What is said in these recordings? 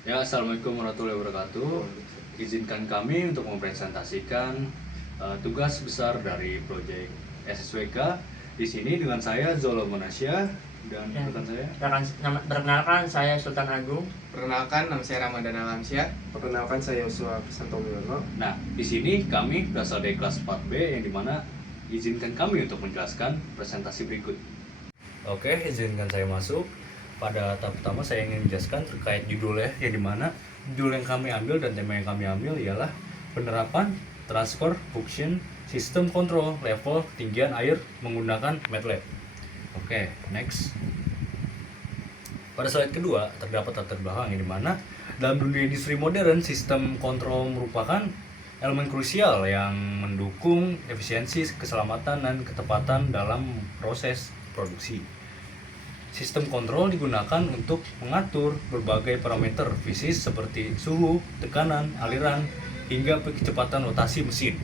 Ya, Assalamualaikum warahmatullahi wabarakatuh. Izinkan kami untuk mempresentasikan tugas besar dari proyek SSWK. Di sini dengan saya Zolo Monasya dan rekan saya. Perkenalkan, saya Sultan Agung. Perkenalkan, nama saya Ramadan Alamsyah. Perkenalkan, saya Yosua Krisanto Wiono. Nah, di sini kami berasal dari kelas 4B yang dimana izinkan kami untuk menjelaskan presentasi berikut. Oke, izinkan saya masuk. Pada tahap pertama saya ingin menjelaskan terkait judulnya, yang dimana judul yang kami ambil dan tema yang kami ambil ialah penerapan transfer function sistem kontrol level ketinggian air menggunakan MATLAB. Oke, next. Pada slide kedua terdapat latar belakang yang dimana dalam dunia industri modern sistem kontrol merupakan elemen krusial yang mendukung efisiensi, keselamatan, dan ketepatan dalam proses produksi. Sistem kontrol digunakan untuk mengatur berbagai parameter fisik seperti suhu, tekanan, aliran, hingga kecepatan rotasi mesin.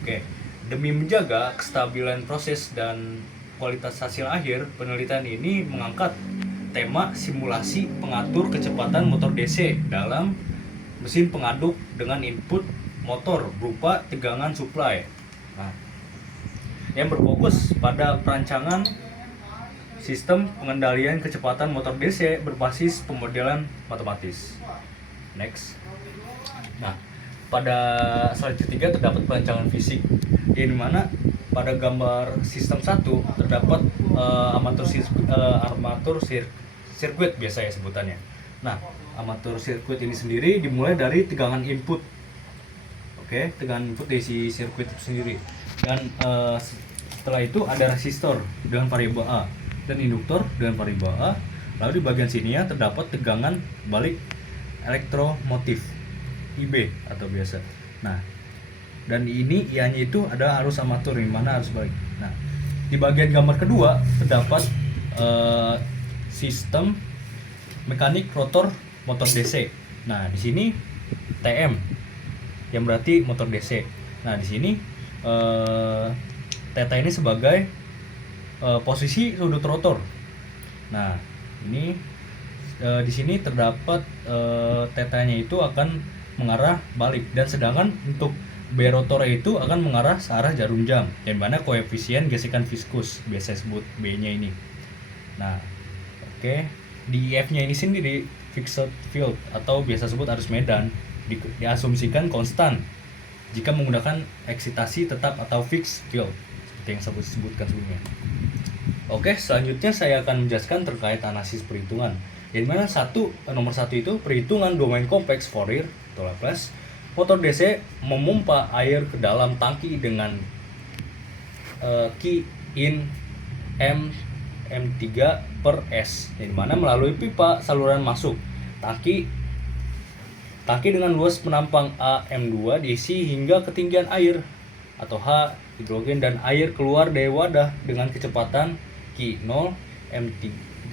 Oke, demi menjaga kestabilan proses dan kualitas hasil akhir, penelitian ini mengangkat tema simulasi pengatur kecepatan motor DC dalam mesin pengaduk dengan input motor berupa tegangan supply. Nah, yang berfokus pada perancangan sistem pengendalian kecepatan motor DC berbasis pemodelan matematis. Next. Nah, pada slide ketiga terdapat perancangan fisik, yang dimana pada gambar sistem 1 terdapat armatur sirkuit biasa ya sebutannya. Nah, armatur sirkuit ini sendiri dimulai dari tegangan input. Oke, tegangan input dari si sirkuit itu sendiri. Dan setelah itu ada resistor dengan variabel A dan induktor dengan variabel A. Lalu di bagian sininya terdapat tegangan balik elektromotif IB atau biasa. Nah, dan ini ianya itu ada arus armatur yang mana arus balik. Nah, di bagian gambar kedua terdapat sistem mekanik rotor motor DC. Nah, di sini TM yang berarti motor DC. Nah, di sini theta ini sebagai posisi sudut rotor. Nah, ini di sini terdapat tetanya itu akan mengarah balik, dan sedangkan untuk B rotornya itu akan mengarah searah jarum jam, yang mana koefisien gesekan viskus biasa disebut B-nya ini. Nah, oke. Di F-nya ini sendiri fixed field atau biasa disebut arus medan diasumsikan konstan jika menggunakan eksitasi tetap atau fixed field seperti yang saya sebutkan sebelumnya. Oke, selanjutnya saya akan menjelaskan terkait analisis perhitungan. Yang mana nomor satu itu perhitungan domain kompleks Fourier atau Laplace. Motor DC memompa air ke dalam tangki dengan Q in M3 per S, yang dimana melalui pipa saluran masuk tangki dengan luas penampang A M2 diisi hingga ketinggian air atau H hidrogen dan air keluar dari wadah dengan kecepatan Q0 M3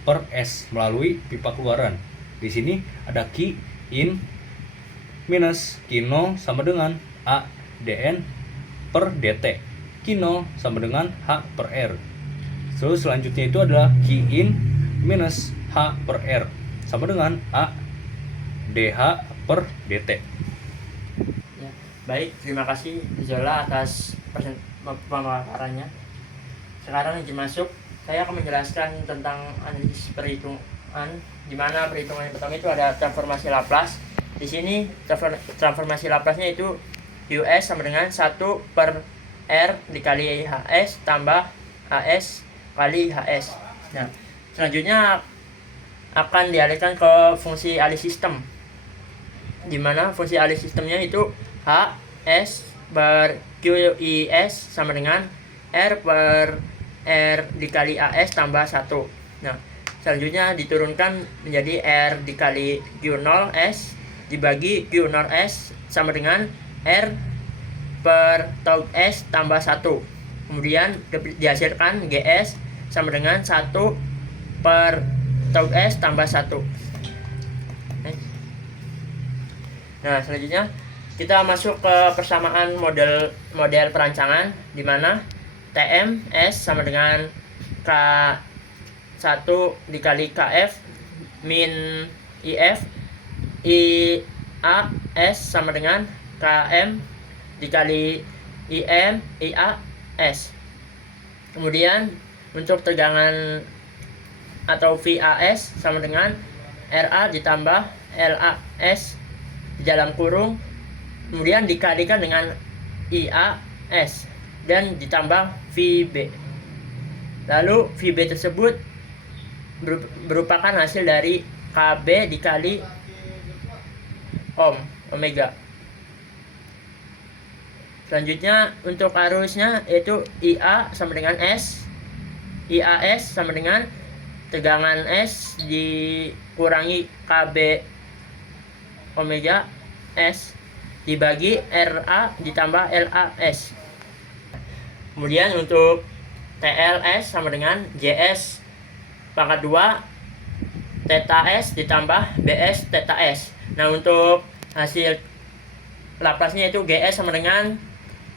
per S melalui pipa keluaran. Di sini ada Q in minus Q0 sama dengan A dN per dt. Q0 sama dengan H per R. Terus selanjutnya itu adalah Q in minus H per R sama dengan A dH per dt. Ya, baik, terima kasih Zola atas pemaparannya. Sekarang izin masuk, saya akan menjelaskan tentang analisis perhitungan, di mana perhitungan yang pertama itu ada transformasi Laplace. Di sini transformasi Laplace-nya itu US sama dengan 1 per R dikali HS tambah AS kali HS. Nah, selanjutnya akan dialihkan ke fungsi alih sistem, di mana fungsi alih sistemnya itu HS per QIS sama dengan R per R dikali AS tambah 1. Nah, selanjutnya diturunkan menjadi R dikali Q0S dibagi Q0S sama dengan R per tau S tambah 1. Kemudian dihasilkan GS sama dengan 1 per tau S tambah 1. Nah, selanjutnya kita masuk ke persamaan model perancangan, di mana TM S sama dengan K1 dikali KF min IF IAS sama dengan KM dikali IM IAS. Kemudian untuk tegangan atau VAS sama dengan RA ditambah LAS di dalam kurung, kemudian dikalikan dengan IAS dan ditambah VB. Lalu VB tersebut merupakan hasil dari KB dikali omega. Selanjutnya untuk arusnya yaitu IA sama dengan S, IAS sama dengan tegangan S dikurangi KB omega S dibagi RA ditambah LAS. Kemudian untuk TLS sama dengan JS pangkat 2 theta S ditambah BS theta S. Nah, untuk hasil Laplace-nya itu GS sama dengan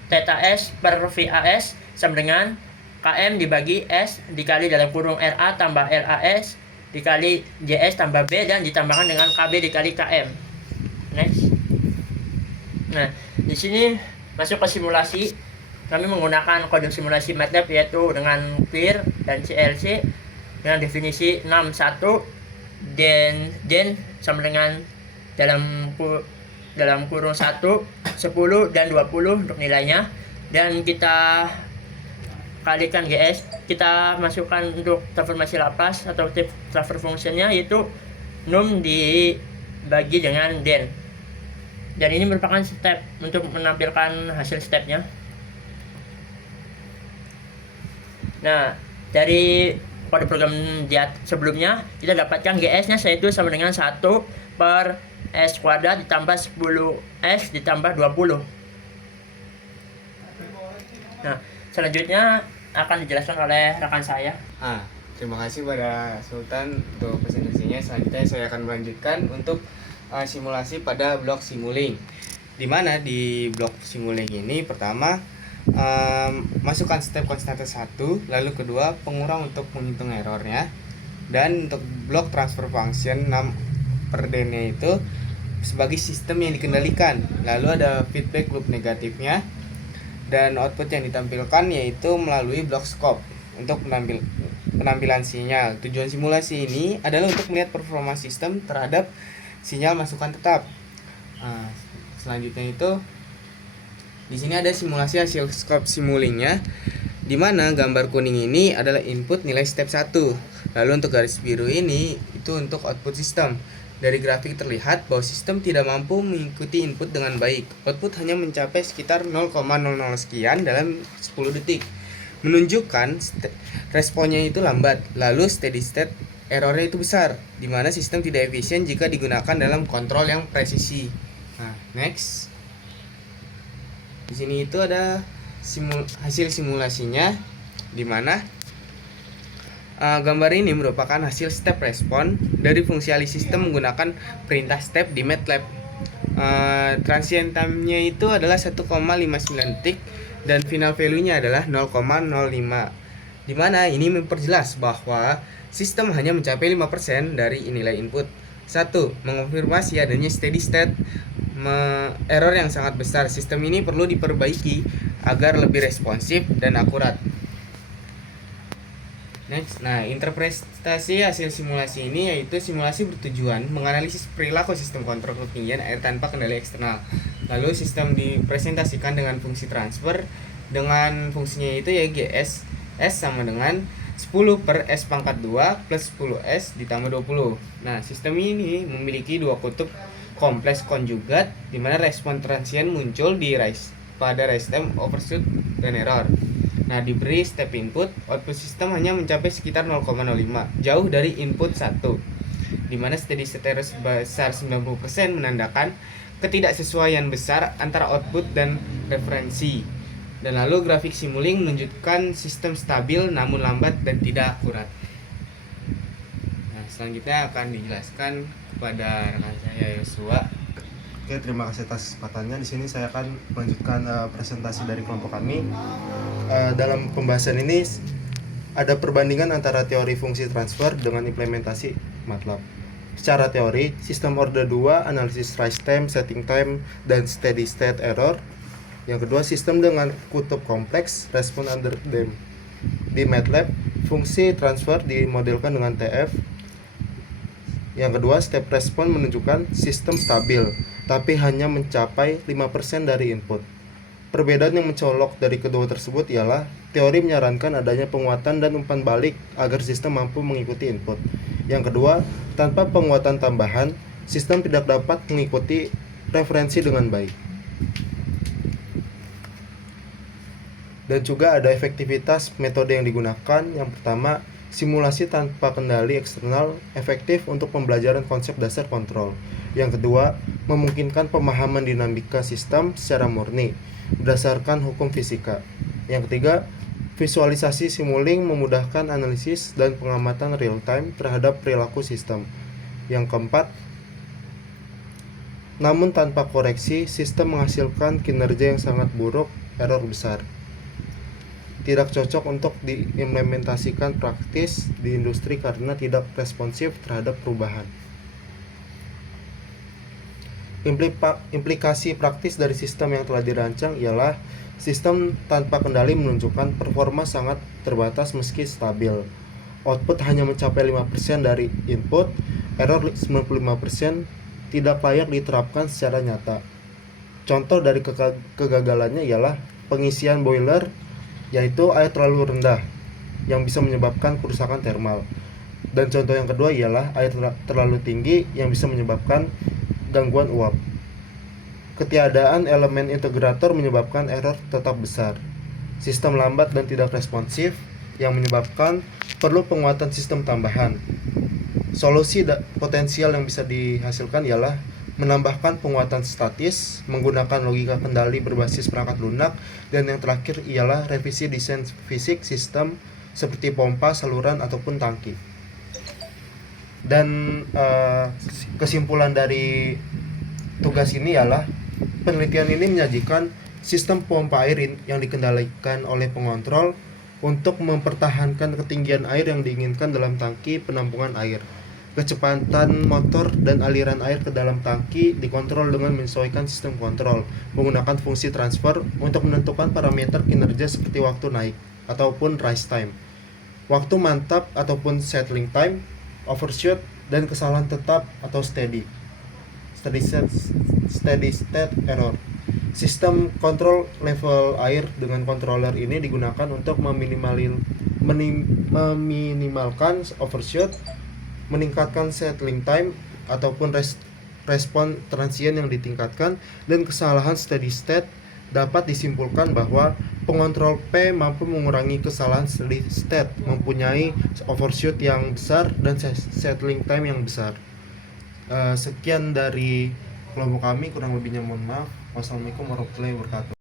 theta S per VAS sama dengan KM dibagi S dikali dalam kurung RA tambah LAS dikali JS tambah B dan ditambahkan dengan KB dikali KM. Next. Nah, di sini masuk ke simulasi. Kami menggunakan kode simulasi MATLAB yaitu dengan PIR dan CLC dengan definisi 61 den sama dengan dalam kurung 1, 10 dan 20 untuk nilainya, dan kita kalikan GS, kita masukkan untuk transformasi Laplace atau transfer functionnya yaitu num dibagi dengan den, dan ini merupakan step untuk menampilkan hasil stepnya. Nah, dari kode program sebelumnya kita dapatkan GS nya yaitu sama dengan 1 per S kuadrat ditambah 10S ditambah 20. Nah, selanjutnya akan dijelaskan oleh rekan saya. Terima kasih pada Sultan untuk presentasinya. Selanjutnya saya akan melanjutkan untuk simulasi pada blok Simulink. Di mana di blok Simulink ini pertama masukkan step konstanta 1, lalu kedua pengurang untuk menghitung errornya, dan untuk blok transfer function 6 per d-nya itu sebagai sistem yang dikendalikan. Lalu ada feedback loop negatifnya, dan output yang ditampilkan yaitu melalui blok scope untuk penampilan sinyal. Tujuan simulasi ini adalah untuk melihat performa sistem terhadap sinyal masukan tetap. Selanjutnya itu di sini ada simulasi hasil scope Simulink-nya, di mana gambar kuning ini adalah input nilai step 1. Lalu untuk garis biru ini itu untuk output sistem. Dari grafik terlihat bahwa sistem tidak mampu mengikuti input dengan baik. Output hanya mencapai sekitar 0,00 sekian dalam 10 detik. Menunjukkan responnya itu lambat. Lalu steady state errornya itu besar, di mana sistem tidak efisien jika digunakan dalam kontrol yang presisi. Nah, next. Di sini itu ada hasil simulasinya, di mana gambar ini merupakan hasil step respon dari fungsi alih sistem menggunakan perintah step di MATLAB. Transient time-nya itu adalah 1,59 detik dan final value-nya adalah 0,05, di mana ini memperjelas bahwa sistem hanya mencapai 5% dari nilai input. 1. Mengonfirmasi adanya steady state error yang sangat besar. Sistem ini perlu diperbaiki agar lebih responsif dan akurat. Next. Nah, interpretasi hasil simulasi ini yaitu simulasi bertujuan menganalisis perilaku sistem kontrol ketinggian air tanpa kendali eksternal. Lalu sistem dipresentasikan dengan fungsi transfer dengan fungsinya itu ya GS S sama dengan 10 per S pangkat 2 plus 10S ditambah 20. Nah, sistem ini memiliki dua kutub kompleks konjugat, di mana respon transient muncul pada rise time, overshoot, dan error. Nah, diberi step input, output sistem hanya mencapai sekitar 0,05, jauh dari input 1, di mana steady state error sebesar 90% menandakan ketidaksesuaian besar antara output dan referensi. Dan lalu grafik Simulink menunjukkan sistem stabil namun lambat dan tidak akurat. Nah, selanjutnya akan dijelaskan kepada rekan saya Yosua. Oke, terima kasih atas kesempatannya. Di sini saya akan melanjutkan presentasi dari kelompok kami. Dalam pembahasan ini ada perbandingan antara teori fungsi transfer dengan implementasi MATLAB. Secara teori, sistem order 2 analisis rise time, setting time, dan steady state error. Yang kedua, sistem dengan kutub kompleks, respon under damped. Di MATLAB, fungsi transfer dimodelkan dengan TF. Yang kedua, step respon menunjukkan sistem stabil, tapi hanya mencapai 5% dari input. Perbedaan yang mencolok dari kedua tersebut ialah teori menyarankan adanya penguatan dan umpan balik agar sistem mampu mengikuti input. Yang kedua, tanpa penguatan tambahan, sistem tidak dapat mengikuti referensi dengan baik. Dan juga ada efektivitas metode yang digunakan. Yang pertama, simulasi tanpa kendali eksternal efektif untuk pembelajaran konsep dasar kontrol. Yang kedua, memungkinkan pemahaman dinamika sistem secara murni berdasarkan hukum fisika. Yang ketiga, visualisasi Simulink memudahkan analisis dan pengamatan real time terhadap perilaku sistem. Yang keempat, namun tanpa koreksi, sistem menghasilkan kinerja yang sangat buruk, error besar. Tidak cocok untuk diimplementasikan praktis di industri karena tidak responsif terhadap perubahan. Implikasi praktis dari sistem yang telah dirancang ialah sistem tanpa kendali menunjukkan performa sangat terbatas meski stabil. Output hanya mencapai 5% dari input, error 95%, tidak layak diterapkan secara nyata. Contoh dari kegagalannya ialah pengisian boiler, yaitu air terlalu rendah yang bisa menyebabkan kerusakan termal. Dan contoh yang kedua ialah air terlalu tinggi yang bisa menyebabkan gangguan uap. Ketiadaan elemen integrator menyebabkan error tetap besar. Sistem lambat dan tidak responsif yang menyebabkan perlu penguatan sistem tambahan. Solusi potensial yang bisa dihasilkan ialah menambahkan penguatan statis, menggunakan logika kendali berbasis perangkat lunak, dan yang terakhir ialah revisi desain fisik sistem seperti pompa, saluran, ataupun tangki. Dan kesimpulan dari tugas ini ialah penelitian ini menyajikan sistem pompa air yang dikendalikan oleh pengontrol untuk mempertahankan ketinggian air yang diinginkan dalam tangki penampungan air. Kecepatan motor dan aliran air ke dalam tangki dikontrol dengan menyesuaikan sistem kontrol menggunakan fungsi transfer untuk menentukan parameter kinerja seperti waktu naik ataupun rise time, waktu mantap ataupun settling time, overshoot, dan kesalahan tetap atau steady state error. Sistem kontrol level air dengan controller ini digunakan untuk meminimalkan overshoot, meningkatkan settling time ataupun respon transient yang ditingkatkan, dan kesalahan steady state. Dapat disimpulkan bahwa pengontrol P mampu mengurangi kesalahan steady state, mempunyai overshoot yang besar dan settling time yang besar. Sekian dari kelompok kami, kurang lebihnya mohon maaf. Wassalamualaikum warahmatullahi wabarakatuh.